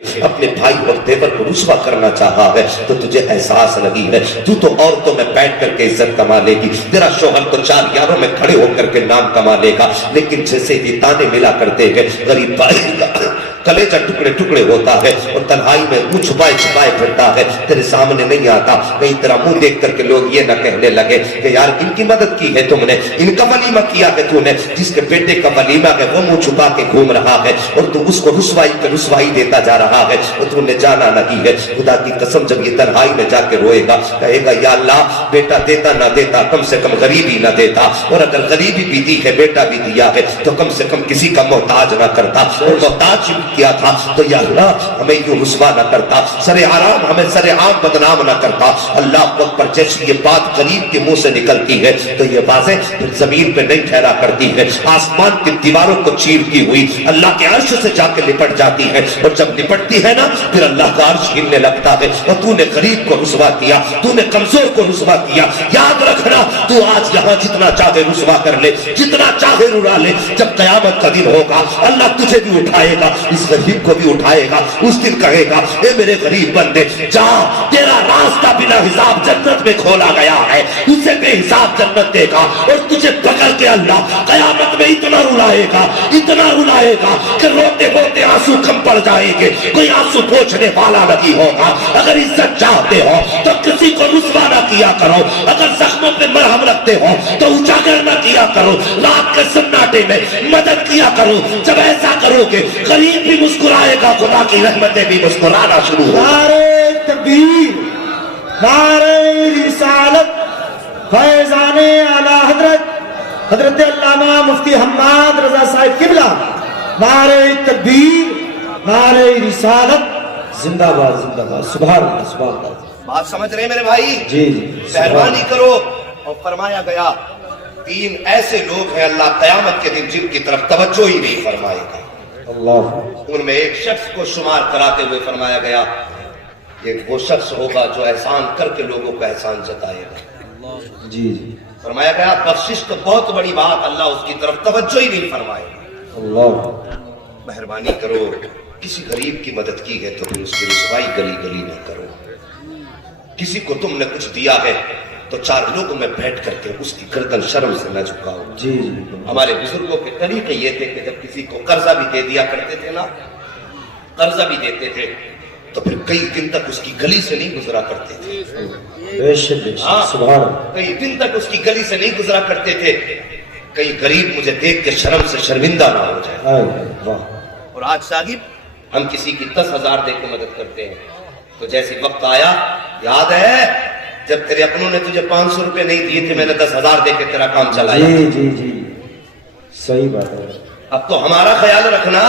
اپنے بھائی اور دیور کو رسوا کرنا چاہا ہے تو تجھے احساس نہیں ہے، تو عورتوں میں بیٹھ کر کے عزت کما لے گی، تیرا شوہر تو 4 یاروں میں کھڑے ہو کر کے نام کما لے گا، لیکن جیسے ہی تانے ملا کرتے ہیں غریب بھائی کا کلیجہ ٹکڑے ٹکڑے ہوتا ہے اور تنہائی میں منہ چھپائے چھپائے پھرتا ہے، تیرے سامنے نہیں آتا، کہیں تیرا منہ دیکھ کر کے لوگ یہ نہ کہنے لگے کہ یار ان کی مدد کی ہے تم نے، ان کا ولیمہ کیا ہے تو نے، جس کے بیٹے کا ولیمہ ہے وہ منہ چھپا کے گھوم رہا ہے اور تو اس کو رسوائی پہ رسوائی دیتا جا رہا ہے اور تو نے جانا نہیں ہے۔ خدا کی قسم جب یہ تنہائی میں جا کے روئے گا کہے گا یا اللہ بیٹا دیتا نہ دیتا کم سے کم غریبی نہ دیتا، اور اگر غریبی بھی دی ہے بیٹا بھی دیا ہے تو کم سے کم کسی کا محتاج نہ کرتا، اور محتاج کیا تھا تو یا اللہ ہمیں یوں رسوا نہ کرتا، سر عام ہمیں سر عام بدنام نہ کرتا۔ اللہ اکبر، جیسے یہ بات غریب کے منہ سے نکلتی ہے تو یہ واضح پھر زمین پہ نہیں ٹھہرا کرتی ہے، آسمان کی دیواروں کو چیرتی ہوئی اللہ کے عرش سے جا کے لپٹ جاتی ہے، اور جب لپٹتی ہے نا پھر اللہ کا عرش ہلنے لگتا ہے، اور تو نے غریب کو رسوا کیا، تو نے کمزور کو رسوا کیا۔ یاد رکھنا تو آج یہاں جتنا چاہے رسوا کر لے، جتنا چاہے رلا لے، جب قیامت کا دن ہوگا اللہ تجھے بھی اٹھائے گا، اس غریب کو بھی اٹھائے گا، اس دن کہے گا اے میرے غریب بندے جا، تیرا راستہ بلا حساب جنت میں کھولا گیا ہے، اسے بے حساب جنت دے گا، اور تجھے پکڑ کے اللہ قیامت میں اتنا رلائے گا، اتنا رلائے گا کہ روتے ہوتے آنسو کم پڑ جائیں گے، کوئی آنسو پوچھنے والا نہیں ہوگا۔ اگر عزت چاہتے ہو تو کسی کو رسوا نہ کیا کرو، اگر زخموں پہ مرہم رکھتے ہو تو اجاگر نہ کیا کرو، رات کے سناٹے میں مدد کیا کرو، جب ایسا کرو گے غریب بھی مسکرائے گا، خدا کی رحمتیں بھی مسکرانا شروع ہو۔ نعرہ تکبیر، نعرہ رسالت، فیضان اعلی حضرت علامہ مفتی حماد رضا صاحب قبلہ، نعرہ تکبیر، نعرہ رسالت، زندہ باد زندہ باد، سبحان اللہ سبحان اللہ۔ بات سمجھ رہے ہیں میرے بھائی؟ جی مہربانی کرو۔ اور فرمایا گیا 3 ایسے لوگ ہیں اللہ قیامت کے دن جن کی طرف توجہ ہی نہیں فرمائے گا۔ اللہ، ان میں ایک شخص کو شمار کراتے ہوئے فرمایا گیا ایک وہ شخص ہوگا جو احسان کر کے لوگوں کو احسان جتائے گا۔ جی جی، فرمایا گیا بخشش تو بہت بڑی بات، اللہ اس کی طرف توجہ ہی نہیں فرمائے گا۔ اللہ، مہربانی کرو، کسی غریب کی مدد کی ہے تو پھر اس کی رسوائی گلی گلی نہ کرو۔ کسی کو تم نے کچھ دیا ہے تو 4 لوگوں میں بیٹھ کر کے اس کی گردن شرم سے نہ جھکاؤ۔ جی جی، ہمارے بزرگوں کے طریقے یہ تھے کہ جب کسی کو قرضہ بھی دے دیا کرتے تھے نا، قرضہ بھی دیتے تھے تو پھر کئی دن تک اس کی گلی سے نہیں گزرا کرتے تھے۔ بے شک بے شک، سبحان اللہ، کئی دن تک اس کی گلی سے نہیں گزرا کرتے تھے، کئی غریب مجھے دیکھ کے شرم سے شرمندہ نہ ہو جائے۔ آئے واہ، اور آج صاحب ہم کسی کی 10,000 دے کے مدد کرتے ہیں تو جیسے وقت آیا، یاد ہے جب تیرے اپنوں نے تجھے 500 روپے نہیں دیے تھے میں نے 10,000 دے کے تیرا کام چلایا۔ جی جی جی، صحیح بات ہے۔ اب تو ہمارا خیال رکھنا،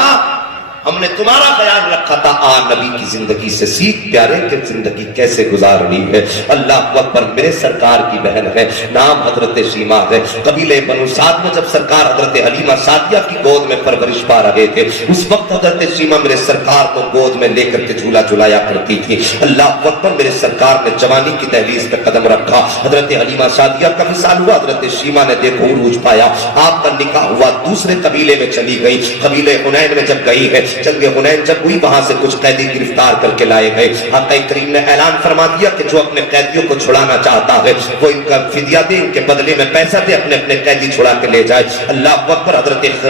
ہم نے تمہارا خیال رکھا تھا۔ نبی کی زندگی سے سیکھ پیارے کہ زندگی کیسے گزارنی ہے۔ اللہ اکبر، میرے سرکار کی بہن ہے، نام حضرت شیما ہے، قبیلے بنو سعد میں جب سرکار حضرت حلیمہ سعدیہ کی گود میں پرورش پا رہے تھے اس وقت حضرت شیما میرے سرکار کو گود میں لے کر کے جھولا جھلایا کرتی تھی۔ اللہ اکبر، میرے سرکار نے جوانی کی دہلیز پہ قدم رکھا، حضرت حلیمہ سعدیہ کا وصال ہوا، حضرت شیما نے دیکھو عروج پایا، آپ کا نکاح ہوا، دوسرے قبیلے میں چلی گئی، قبیلے حنین میں جب گئی ہے، جنگ حنین جب ہوئی وہاں سے کچھ قیدی گرفتار کر کے لائے گئے۔ آقا کریم نے اعلان فرما دیا کہ جو اپنے قیدیوں کو چھڑانا چاہتا ہے وہ ان کا فدیہ دے، ان کے بدلے میں پیسہ دے، اپنے اپنے قیدی چھڑا کے لے جائے۔ اللہ اکبر،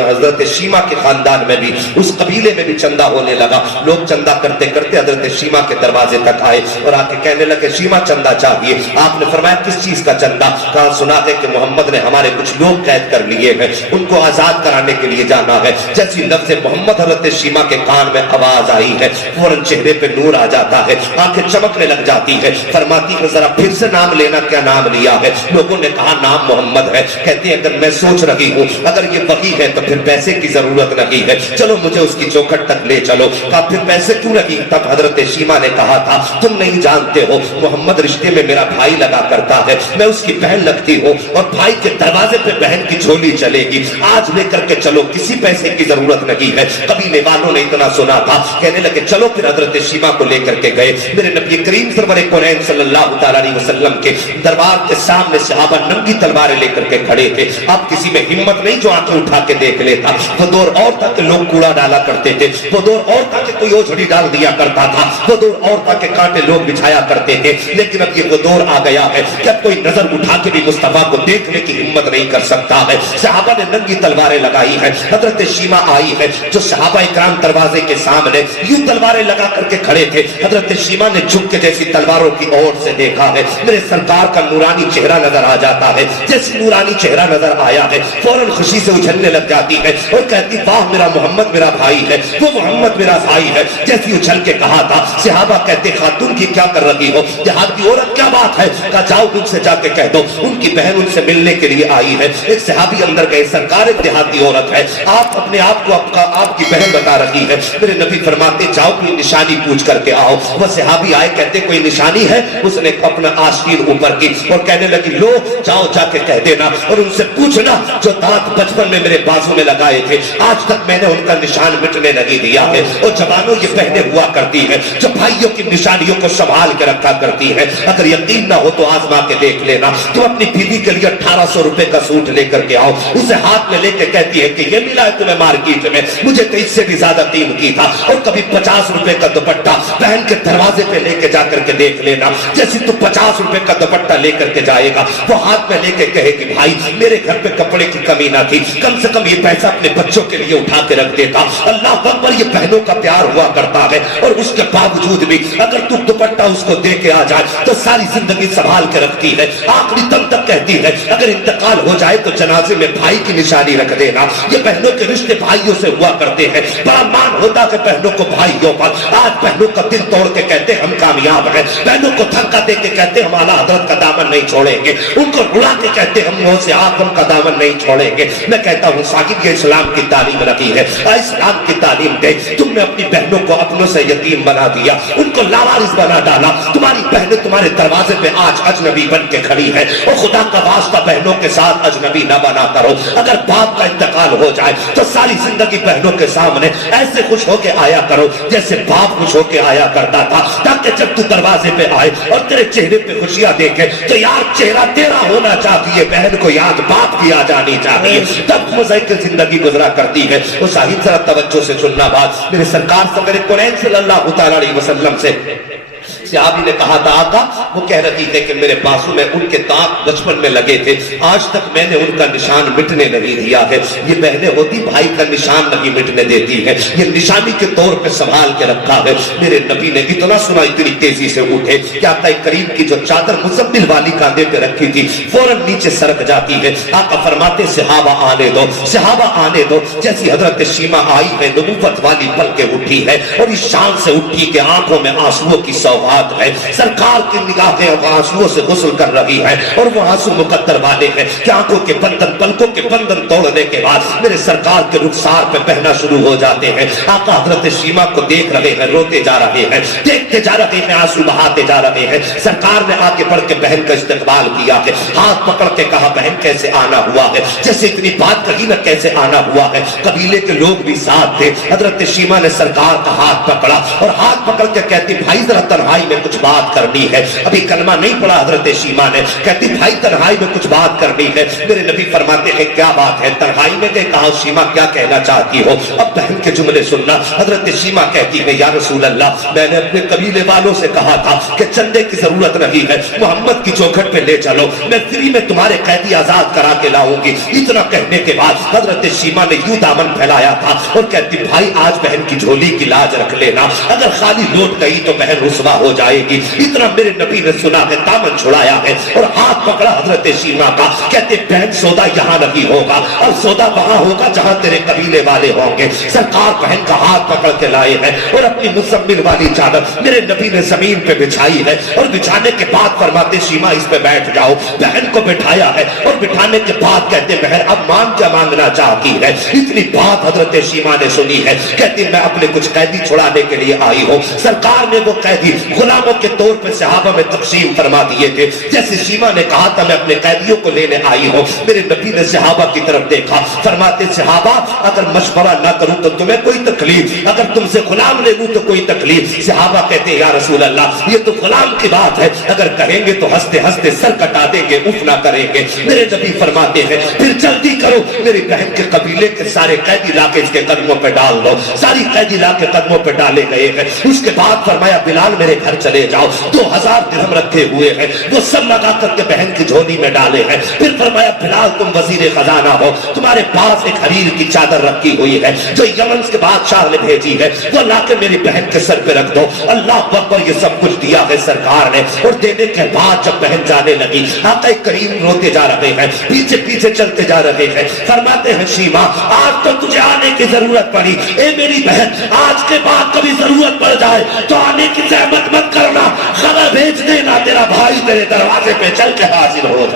حضرت شیما کے خاندان میں بھی، اس قبیلے میں بھی چندہ ہونے لگا، لوگ چندہ کرتے کرتے حضرت شیما کے دروازے تک آئے اور آ کے کہنے لگے شیما چندہ چاہیے۔ آپ نے فرمایا کس چیز کا چندہ؟ کہا سنا ہے کہ محمد نے ہمارے کچھ لوگ قید کر لیے ہیں، ان کو آزاد کرانے کے لیے جانا ہے۔ جیسی لفظ محمد حضرت شیما کے کان میں آواز آئی ہے فوراً چہرے پہ نور آ جاتا ہے، آنکھیں چمکنے لگ جاتی ہے، فرماتی ہے ذرا پھر سے نام لینا، کیا نام لیا ہے؟ لوگوں نے کہا نام محمد ہے۔ کہتے ہیں اگر میں سوچ رہی ہوں اگر یہ وحی ہے تو پھر پیسے کی ضرورت نہیں ہے، چلو مجھے اس کی چوکھٹ تک لے چلو۔ کہا پھر پیسے کیوں نہیں؟ تب حضرت شیما نے کہا تھا تم نہیں جانتے ہو محمد رشتے میں میرا بھائی لگا کرتا ہے، میں اس کی بہن لگتی ہوں اور بھائی کے دروازے پہ بہن کی جھولی چلے گی، آج لے کر کے چلو، کسی پیسے کی ضرورت نہیں ہے۔ قبیلے والے वालों ने इतना सुना था, कहने लगे चलो फिर हजरत शीमा को लेकर के गए। मेरे नबी करीम सरवर कुरैन सल्लल्लाहु तआला अलैहि वसल्लम के दरबार के सामने सहाबा नंगी तलवारें लेकर के खड़े थे। अब किसी में हिम्मत नहीं जो आंखें उठा के देख लेता। वो दौर और था कि लोग कूड़ा डाला करते थे, वो दौर और था कि कोई ओझड़ी डाल दिया करता था, वो दौर और था कि कांटे लोग बिछाया करते थे। लेकिन अब ये वो दौर आ गया है कि अब कोई नजर उठा के भी मुस्तफा को देखने की हिम्मत नहीं कर सकता है। सहाबा ने नंगी तलवारें लगाई है। हजरत शीमा आई है जो सहाबा इकराम दरवाजे के सामने यूं तलवारें लगा करके खड़े थे। हजरत शीमा ने झुक के जैसी तलवारों की ओर से देखा है, मेरे सरकार का नूरानी चेहरा नजर आ जाता है। जैसे नूरानी चेहरा नजर आया है फौरन खुशी से उछलने लग जाती है और कहती वाह मेरा मोहम्मद मेरा भाई है, वो मोहम्मद मेरा भाई है। जैसी उछल के कहा था सहाबा कहते खातून की क्या कर रही हो, देहाती औरत क्या बात है? कहा जाओ उनसे जाके कह दो उनकी बहन उनसे मिलने के लिए आई है। एक सहाबी अंदर गए, सरकार एक देहाती औरत है, आप अपने आप को आपकी बहन बता रही है। मेरे नबी फरमाते जाओ कोई निशानी पूछ करके आओ। वह सहाबी आए, कहते कोई निशानी है? उसने अपना आस्तीन ऊपर की और कहने लगी लो जाओ जाके कह देना और उनसे पूछना जो दांत बचपन में मेरे बाजू में लगाए थे आज तक मैंने उनका निशान मिटने नहीं दिया है। और जवानों ये बहनें हुआ करती है जो भाइयों की निशानियों को संभाल के रखा करती है। अगर यकीन ना हो तो आजमा के देख लेना। तुम अपनी बीवी के लिए 1800 रुपए का सूट लेकर के आओ, उसे हाथ में लेके कहती है कि ये मिला है तुम्हें मार्केट में, मुझे तो इससे भी ज्यादा कीमती था। और कभी 50 रुपए का दुपट्टा बहन के दरवाजे पे लेके जाकर के देख लेना। जैसे तू 50 रुपए का दुपट्टा लेकर के जाएगा वो हाथ में लेके कहे कि भाई मेरे घर पे कपड़े की कमी ना थी, कम से कम ये पैसा अपने बच्चों के लिए उठा के रख देता। अल्लाह अकबर, ये बहनों का प्यार हुआ करता है। और उसके बावजूद भी अगर तू दुपट्टा उसको दे के आ जाए तो सारी जिंदगी संभाल के रखती है, आखिरी दम तक कहती है अगर इंतकाल हो जाए तो जनाजे में भाई की निशानी रख देना। ये बहनों के रिश्ते भाइयों से हुआ करते हैं, बड़ा मान होता है बहनों को भाइयों पर। आज बहनों का दिल तोड़ के कहते हम कामयाब हैं, बहनों को धक्का दे के कहते हम आला हजरत का दामन नहीं छोड़ेंगे, उनको रुला के कहते हम मुंह से आदम का दामन नहीं छोड़ेंगे। मैं कहता हूँ साकिब ये इस्लाम की तालीम रखी है, इस्लाम की तालीम दे। तुमने अपनी बहनों को अपनों से यतीम बना दिया, उनको लावारिस बना डाला। तुम्हारी बहनें तुम्हारे दरवाजे पे आज अजनबी बन के खड़ी है। और खुदा का वास्ता बहनों के साथ अजनबी ना बना करो। अगर बाप का इंतकाल हो जाए तो सारी जिंदगी बहनों के सामने ऐसे खुश होके आया करो जैसे बाप खुश होके आया करता था, ताकि जब तू दरवाजे पे आए और तेरे चेहरे पे खुशियां देखे तो यार चेहरा तेरा होना चाहिए, बहन को याद बाप की आ जानी चाहिए, तब मजे की जिंदगी गुजरा करती है। वो साहिब जरा तवज्जो से सुनना बात मेरे सरकार से मेरे कुरैन सल्लल्लाहु तआला अलैहि वसल्लम से सहाबी ने कहा था आका, वो कह रही थे कि मेरे बाजू में उनके दांत बचपन में लगे थे, आज तक मैंने उनका निशान मिटने नहीं दिया है। ये बहनें होती भाई का निशान नहीं मिटने देती है, ये निशानी के तौर पे संभाल के रखा है। मेरे नबी ने इतना सुना इतनी तेजी से उठे कि आका करीम की जो चादर मुज़म्मिल वाली कांधे पे रखी थी फौरन नीचे सरक जाती है। आका फरमाते सहाबा आने दो, सहाबा आने दो। जैसी हजरत शीमा आई है नबूवत वाली पल के उठी है और इस शान से उठी के आंखों में आंसुओं की सौगात है। सरकार की निगाहें आंसुओं से गुस्ल कर रही है और वो आंसू मुकद्दर वाले हैं कि आंखों के बंधन पलकों के बंधन तोड़ने के बाद मेरे सरकार के रुखसार पे बहना शुरू हो जाते हैं। आका हजरत शीमा को देख रहे हैं, रोते जा रहे हैं, देखते जा रहे हैं, आंसू बहाते जा रहे हैं। सरकार ने आगे बढ़ के बहन का इस्तकबाल किया है, हाथ पकड़ के कहा बहन कैसे आना हुआ है, जैसे इतनी बात कही ना कैसे आना हुआ है। कबीले के लोग भी साथ थे। हजरत शीमा ने सरकार का हाथ पकड़ा और हाथ पकड़ के कहती भाई जरा तन्हाई में कुछ बात करनी है। अभी कलमा नहीं पड़ा हजरत शीमा ने, कहती भाई तन्हाई में कुछ बात करनी है। मेरे नबी फरमाते हैं क्या बात है? तन्हाई में गए, कहा शीमा क्या कहना चाहती हो? अब बहन के जुमले सुनना। हजरत शीमा कहती है या रसूल अल्लाह, मैंने अपने कबीले वालों से कहा था कि चंदे की जरूरत नहीं है, मोहम्मद की चौखट पे ले चलो, मैं फ्री में तुम्हारे कैदी आजाद करा के लाऊंगी। इतना कहने के बाद हजरत शीमा ने यूं दामन फैलाया था और कहती भाई आज बहन की झोली की लाज रख लेना, अगर खाली लौट गई तो बहन रुसवा हो जाएगी। इतना मेरे नबी ने सुना है, दामन छुड़ाया है और हाथ पकड़ा हजरत शीमा का। कहते बहन सौदा यहाँ नहीं होगा, और सौदा वहां होगा जहां तेरे कबीले वाले होंगे। सरकार बहन का हाथ पकड़ के लाए हैं और अपनी मुज़म्मिल वाली चादर मेरे नबी ने जमीन पे बिछाई है और बिछाने के बाद फरमाते शीमा इस पे बैठ जाओ। बहन को बिठाया है और बिठाने के बाद कहते बहन अब मान क्या मांगना चाहती है? इतनी बात हजरत शीमा ने सुनी है, कहती मैं अपने कुछ कैदी छुड़ाने के लिए आई हूँ। सरकार ने वो कैदी गुलामों के तौर पर सहाबा में तकसीम फरमा दिए थे। जैसे शीमा ने कहा था मैं अपने कैदियों को लेने आई हूँ, मेरे नबी ने सहाबा की तरफ देखा, फरमाते सहाबा अगर मशवरा ना करूं तो तुम्हें कोई तकलीफ, अगर तुमसे गुलाम ले लूं तो कोई तकलीफ। सहाबा कहते हैं या रसूल अल्लाह ये तो गुलाम की बात है, अगर कहेंगे तो हंसते हंसते सर कटा देंगे, उफ ना करेंगे। मेरे नबी फरमाते हैं फिर जल्दी करो, मेरी बहन के कबीले के सारे कैदी लाके इसके कदमों पे डाल दो। सारी कैदी लाके कदमों पे डाले गए हैं। उसके बाद फरमाया बिलाल मेरे घर चले जाओ, 2000 दिरहम रखे हुए हैं, वो सब लगा करके बहन की झोली में डाले हैं। फिर फरमाया बिलाल तुम वजीर खजाना हो, तुम्हारे पास एक हरीर की चादर रखी हुई है जो यमन के बादशाह ने भेजी है, वो लाके मेरी बहन के सर पे रख दो। अल्लाह अकबर, ये सब कुछ दिया है सरकार ने। और देने के बाद जब बहन जाने लगी, आका करीम रोते जा रहे हैं, पीछे पीछे चलते जा रहे हैं। फरमाते हैं शीमा आज तो तुझे आने की जरूरत पड़ी, ए मेरी बहन आज के बाद कभी जरूरत पड़ जाए तो आने की जहमत मत करना, खबर भेज देना, तेरा भाई तेरे दरवाजे पे चल के हाजिर हो जाए।